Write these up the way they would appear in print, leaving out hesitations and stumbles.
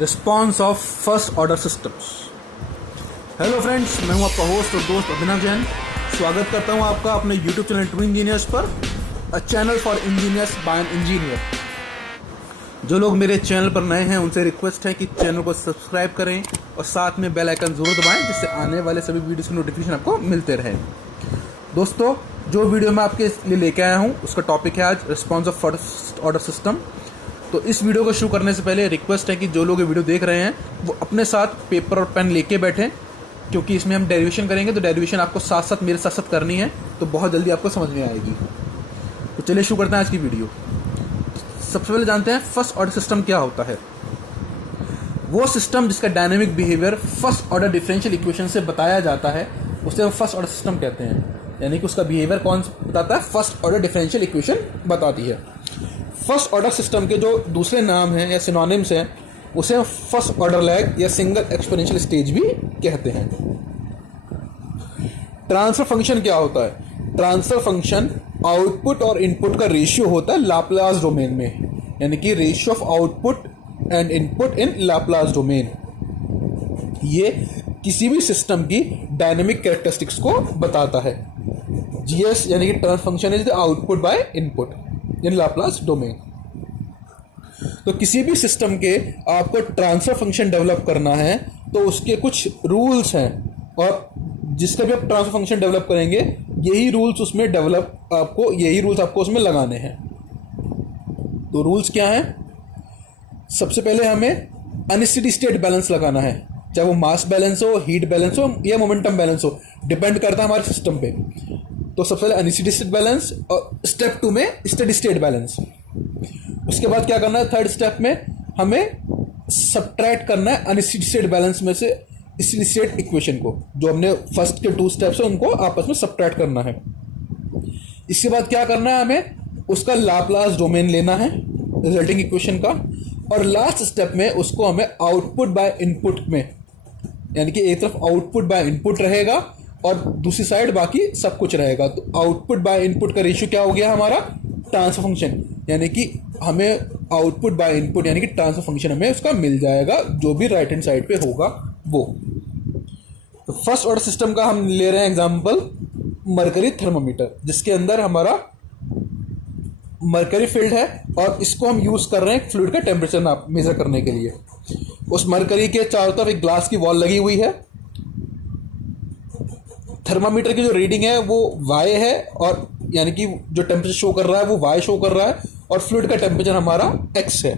Response of first order systems. Hello friends, मैं हूं आपका होस्ट और दोस्त अभिनव जैन। स्वागत करता हूं आपका अपने यूट्यूब चैनल टू इंजीनियर्स पर, a channel for engineers by an engineer. जो लोग मेरे चैनल पर नए हैं उनसे रिक्वेस्ट है कि चैनल को सब्सक्राइब करें और साथ में बेल आइकन ज़रूर दबाएं, जिससे आने वाले सभी वीडियोस की नोटिफिकेशन आपको मिलते रहे। दोस्तों, जो वीडियो मैं आपके लिए लेके आया हूं उसका टॉपिक है आज response of first order system. तो इस वीडियो को शुरू करने से पहले रिक्वेस्ट है कि जो लोग ये वीडियो देख रहे हैं वो अपने साथ पेपर और पेन लेके बैठें, क्योंकि इसमें हम डेरिवेशन करेंगे। तो डेरिवेशन आपको साथ साथ मेरे साथ साथ करनी है, तो बहुत जल्दी आपको समझ में आएगी। तो चलिए शुरू करते हैं आज की वीडियो। सबसे पहले जानते हैं फर्स्ट ऑर्डर सिस्टम क्या होता है। वो सिस्टम जिसका dynamic behaviour first order differential equation से बताया जाता है उसे हम फर्स्ट ऑर्डर सिस्टम कहते हैं। यानी कि उसका बिहेवियर कौन बताता है? फर्स्ट ऑर्डर डिफरेंशियल इक्वेशन बताती है। फर्स्ट ऑर्डर सिस्टम के जो दूसरे नाम हैं या सिनोनिम्स हैं उसे हम फर्स्ट ऑर्डर लैग या सिंगल एक्सपोनेंशियल स्टेज भी कहते हैं। ट्रांसफर फंक्शन क्या होता है? ट्रांसफर फंक्शन आउटपुट और इनपुट का रेशियो होता है लाप्लास डोमेन में, यानी कि ratio of output and input in Laplace domain. ये किसी भी सिस्टम की डायनेमिक कैरेक्टरिस्टिक्स को बताता है। जीएस यानी कि transfer function is the output by input in Laplace domain. तो किसी भी सिस्टम के आपको ट्रांसफर फंक्शन डेवलप करना है तो उसके कुछ रूल्स हैं, और जिसका भी आप ट्रांसफर फंक्शन डेवलप करेंगे यही रूल्स आपको उसमें लगाने हैं। तो रूल्स क्या हैं? सबसे पहले हमें अनस्टेडी स्टेट बैलेंस लगाना है, चाहे वो मास बैलेंस हो, हीट बैलेंस हो या मोमेंटम बैलेंस हो, डिपेंड करता है हमारे सिस्टम पे। तो सबसे पहले अनस्टेडी स्टेट बैलेंस और स्टेप 2 में स्टेडी स्टेट बैलेंस। उसके बाद क्या करना है? थर्ड स्टेप में हमें सबट्रैक्ट करना है अनस्टेडी स्टेट बैलेंस में से स्टेडी स्टेट इक्वेशन को। जो हमने फर्स्ट के 2 स्टेप्स है उनको आपस में सबट्रैक्ट करना है। इसके बाद क्या करना है? हमें उसका लाप्लास डोमेन लेना है रिजल्टिंग इक्वेशन का, और लास्ट स्टेप में उसको हमें आउटपुट बाय इनपुट में, यानी कि एक तरफ आउटपुट बाय इनपुट रहेगा और दूसरी साइड बाकी सब कुछ रहेगा। तो आउटपुट बाय इनपुट का रेशियो क्या हो गया हमारा? Transfer function. यानी कि हमें आउटपुट बाय इनपुट यानी कि ट्रांसफर फंक्शन हमें उसका मिल जाएगा, जो भी राइट हैंड साइड पे होगा वो। तो फर्स्ट ऑर्डर सिस्टम का हम ले रहे हैं एग्जांपल मरकरी थर्मामीटर, जिसके अंदर हमारा मरकरी फील्ड है और इसको हम यूज कर रहे हैं फ्लूइड का टेम्परेचर मेजर करने के लिए। उस मरकरी के चारों तरफ एक ग्लास की वॉल लगी हुई है। थर्मामीटर की जो रीडिंग है वो y है, और यानी कि जो टेम्परेचर शो कर रहा है वो y शो कर रहा है, और फ्लूइड का टेम्परेचर हमारा x है।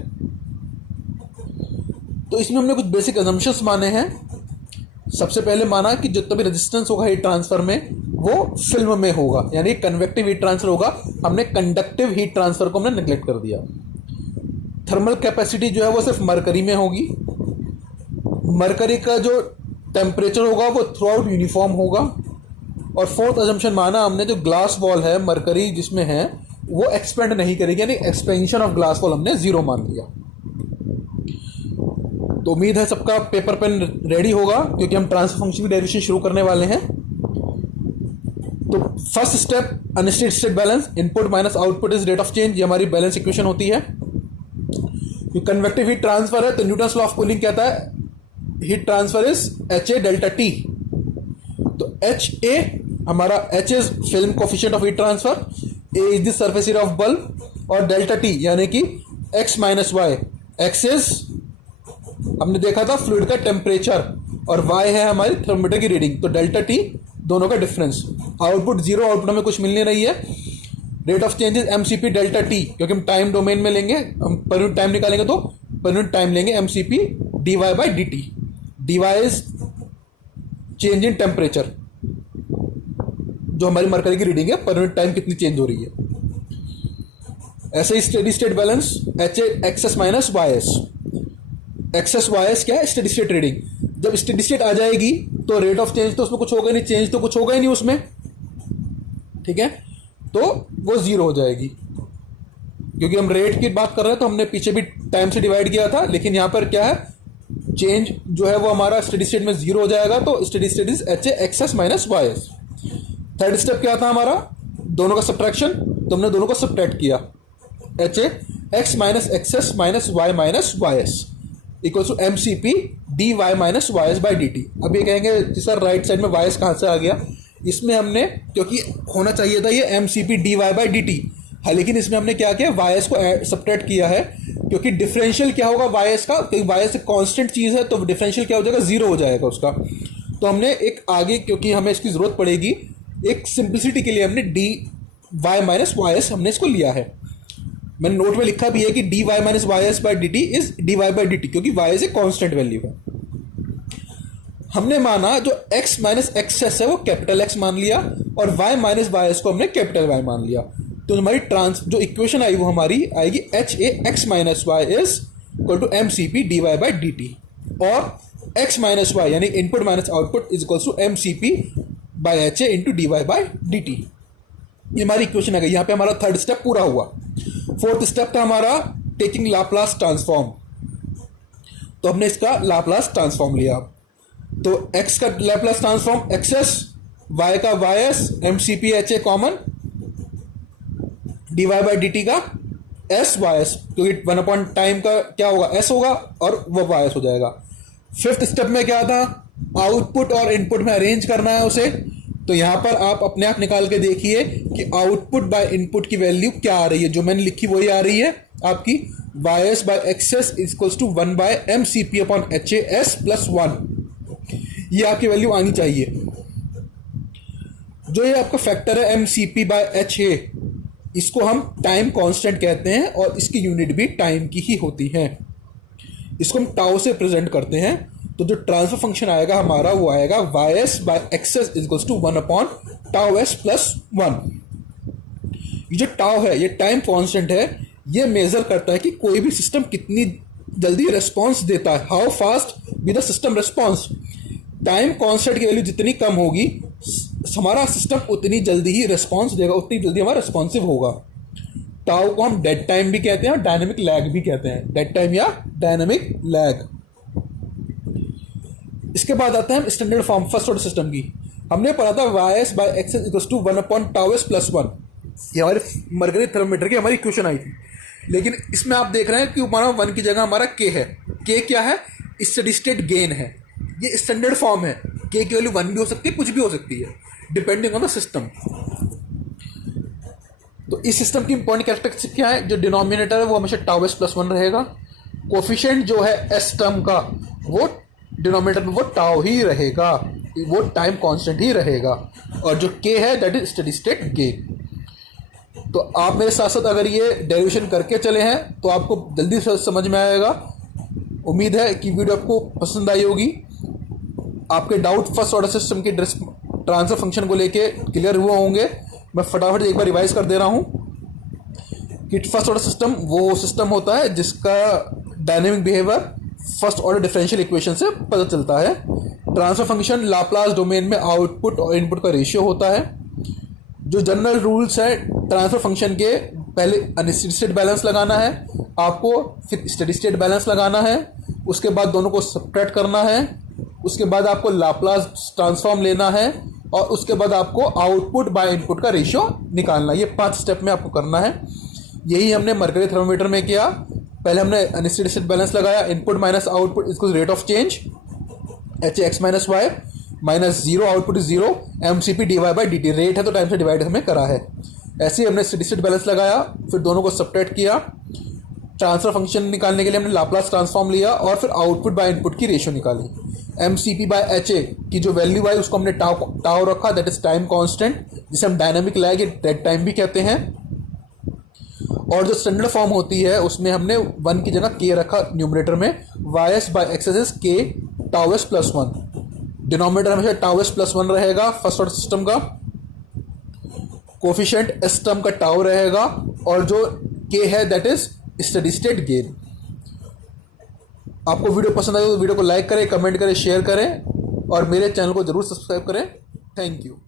तो इसमें हमने कुछ बेसिक अजम्पशंस माने हैं। सबसे पहले माना कि जितना भी रेजिस्टेंस होगा हीट ट्रांसफर में वो फिल्म में होगा, यानी कन्वेक्टिव हीट ट्रांसफर होगा। हमने कंडक्टिव हीट ट्रांसफर को हमने नेग्लेक्ट कर दिया। थर्मल कैपेसिटी जो है वो सिर्फ मरकरी में होगी। मरकरी का जो टेम्परेचर होगा वो थ्रू आउट यूनिफॉर्म होगा। और फोर्थ अजम्पशन माना हमने, जो ग्लास वॉल है मरकरी जिसमें है वो एक्सपेंड नहीं करेगी, यानी एक्सपेंशन ऑफ ग्लास वॉल हमने 0 मान लिया। तो उम्मीद है सबका पेपर पेन रेडी होगा, क्योंकि हम ट्रांसफर फंक्शन की डेरिवेशन शुरू करने वाले हैं। तो first step unsteady state balance, input minus output is rate of change, ये हमारी बैलेंस इक्वेशन होती है। कन्वेक्टिव हीट ट्रांसफर है तो न्यूटन्स लॉ ऑफ कूलिंग कहता है heat transfer is HA delta T। तो HA हमारा, H is film coefficient of heat transfer, A is the surface area of bulb, और डेल्टा T यानी कि X minus Y। X is हमने देखा था फ्लूइड का टेम्परेचर और Y है हमारी थर्मोमीटर की रीडिंग। तो डेल्टा T दोनों का डिफरेंस। आउटपुट 0, आउटपुट हमें कुछ मिलने नहीं है। Rate of change is MCP delta T, क्योंकि हम टाइम डोमेन में लेंगे, हम पर यूनिट टाइम निकालेंगे तो पर यूनिट टाइम लेंगे MCP dy by dt। dy is change in temperature, जो हमारी मरकरी की रीडिंग है, पर यूनिट टाइम कितनी चेंज हो रही है। ऐसे ही steady state balance HA access minus YS। Excess YS क्या है? Steady state reading. जब स्टेडी स्टेट आ जाएगी तो रेट ऑफ चेंज तो उसमें कुछ होगा नहीं, चेंज तो कुछ होगा ही नहीं उसमें, ठीक है, तो वो 0 हो जाएगी। क्योंकि हम रेट की बात कर रहे हैं तो हमने पीछे भी टाइम से डिवाइड किया था, लेकिन यहां पर क्या है, चेंज जो है वो हमारा स्टेडी स्टेट में 0 हो जाएगा। तो steady state is HA access minus YS। Third step क्या था हमारा? दोनों का सब्ट्रैक्शन। तो हमने दोनों को सब्ट्रैक्ट किया, HA X minus X S minus Y minus Y S. Equal to M C P D Y minus Y S by D T. अब ये कहेंगे कि सर राइट साइड में वाई एस कहाँ से आ गया, इसमें हमने क्योंकि होना चाहिए था ये M C P D Y by D T है, लेकिन इसमें हमने क्या किया, वाई एस को सब्ट्रैक्ट किया है, क्योंकि डिफरेंशियल क्या होगा वाई एस का, क्योंकि वाई एस एक कॉन्स्टेंट चीज़ है तो डिफरेंशियल क्या हो जाएगा, जीरो हो जाएगा उसका। तो हमने एक आगे, क्योंकि हमें इसकी ज़रूरत पड़ेगी, एक सिंप्लिसिटी के लिए हमने D Y minus Y S हमने इसको लिया है। मैंने नोट में लिखा भी है कि D Y minus Y S by D T is D Y by D T, क्योंकि वाई एस एक कॉन्स्टेंट वैल्यू है। हमने माना जो x माइनस एक्स एस है वो कैपिटल एक्स मान लिया, और y माइनस वाई एस को हमने कैपिटल वाई मान लिया। तो हमारी जो इक्वेशन आई वो हमारी आएगी H A X minus Y is equal to M C P D Y by D T, और x माइनस वाई यानी input minus output is equal to M C P by H A into D Y by D T. ये हमारी equation आ गई। यहाँ पे हमारा third step पूरा हुआ। फोर्थ स्टेप था हमारा टेकिंग लाप्लास ट्रांसफॉर्म। तो हमने इसका लाप्लास ट्रांसफॉर्म लिया। तो x का Laplace transform X S, y का Y S, M C P H A common, D Y by D T का एस वाई एस, क्योंकि वन अपॉन टाइम का क्या होगा एस होगा और वो वाई एस हो जाएगा। फिफ्थ स्टेप में क्या था, आउटपुट और इनपुट में अरेंज करना है उसे। तो यहां पर आप अपने आप निकाल के देखिए कि आउटपुट बाय इनपुट की वैल्यू क्या आ रही है। जो मैंने लिखी वही आ रही है आपकी, Y S by X S equals to 1 by M C P upon H A S plus 1। ये आपकी वैल्यू आनी चाहिए। जो ये आपका फैक्टर है M C P by H A, इसको हम टाइम कांस्टेंट कहते हैं और इसकी यूनिट भी टाइम की ही होती है। इसको हम टाउ से प्रेजेंट करते हैं। तो जो ट्रांसफर फंक्शन आएगा हमारा वो आएगा Y S by X S equals to 1 upon tau S plus 1। ये जो टाउ है ये टाइम कांस्टेंट है। ये मेजर करता है कि कोई भी सिस्टम कितनी जल्दी रिस्पॉन्स देता है, how fast with the system response. Time constant की वैल्यू जितनी कम होगी हमारा सिस्टम उतनी जल्दी ही रिस्पॉन्स देगा, उतनी जल्दी हमारा रिस्पॉन्सिव होगा। टाउ को हम डेड टाइम भी कहते हैं और डायनेमिक लैग भी कहते हैं, डेड टाइम या डायनेमिक लैग। इसके बाद आते हैं हम standard form first order system की। हमने पढ़ा था Y S by X S equals to 1 upon tau S plus 1। ये हमारे मरकरी थर्मोमीटर की हमारी इक्वेशन आई थी। लेकिन इसमें आप देख रहे हैं कि हमारा 1 की जगह हमारा के है। के क्या है, स्टेडी स्टेट गेन है। ये स्टैंडर्ड फॉर्म है। के की वैल्यू 1 भी हो सकती है, कुछ भी हो सकती है, डिपेंडिंग ऑन द सिस्टम। तो इस सिस्टम की इंपॉर्टेंट कैरेक्टरिस्टिक क्या है, जो डिनोमिनेटर है वो हमेशा टाउ एस प्लस 1 रहेगा। कोफिशिएंट जो है एस टर्म का वो डिनोमिनेटर में वो टाउ ही रहेगा, वो टाइम कांस्टेंट ही रहेगा। और जो के है that is steady state gain. तो आप मेरे साथ साथ अगर ये डेरिवेशन करके चले हैं तो आपको जल्दी से समझ में आएगा। उम्मीद है कि वीडियो आपको पसंद आई होगी। आपके डाउट फर्स्ट ऑर्डर सिस्टम के ट्रांसफर फंक्शन को लेके क्लियर हुए होंगे। मैं फटाफट एक बार रिवाइज कर दे रहा हूँ कि फर्स्ट ऑर्डर सिस्टम वो सिस्टम होता है जिसका dynamic behaviour first order differential equation से पता चलता है। ट्रांसफर फंक्शन लाप्लास डोमेन में आउटपुट और इनपुट का रेशियो होता है। जो जनरल रूल्स है ट्रांसफर फंक्शन के, पहले अनस्टेडी स्टेट बैलेंस लगाना है आपको, फिर स्टेडी स्टेट बैलेंस लगाना है, उसके बाद दोनों को सब्ट्रैक्ट करना है, उसके बाद आपको लाप्लास ट्रांसफॉर्म लेना है, और उसके बाद आपको आउटपुट बाय इनपुट का रेशियो निकालना है। ये 5 स्टेप में आपको करना है। यही हमने मरकरी थर्मोमीटर में किया। पहले हमने अनस्टेडी स्टेट बैलेंस लगाया, इनपुट माइनस आउटपुट इसको rate of change H X minus Y minus 0 output is 0 M C P D Y by D T. Rate है तो टाइम से डिवाइड हमें करा है। ऐसे ही हमने स्टेडी स्टेट बैलेंस लगाया, फिर दोनों को सब्ट्रैक्ट किया। ट्रांसफर फंक्शन निकालने के लिए हमने लाप्लास ट्रांसफॉर्म लिया और फिर आउटपुट बाय इनपुट की रेशियो निकाली। M C P by H A की जो वैल्यू आई उसको हमने टाउ रखा, दैट इज टाइम कांस्टेंट, जिसे हम डायनामिक लैग या डेड टाइम भी कहते हैं। और जो स्टैंडर्ड फॉर्म होती है उसमें हमने 1 की जगह के रखा न्यूमरेटर में। Y S by X S K tau S plus 1। Denominator हमेशा टाउ एस प्लस 1 रहेगा फर्स्ट ऑर्डर सिस्टम का। कोफिशिएंट एस टर्म का टाउ रहेगा, और जो के है that is steady state gain. आपको वीडियो पसंद आए तो वीडियो को लाइक करें, कमेंट करें, शेयर करें और मेरे चैनल को जरूर सब्सक्राइब करें। Thank you.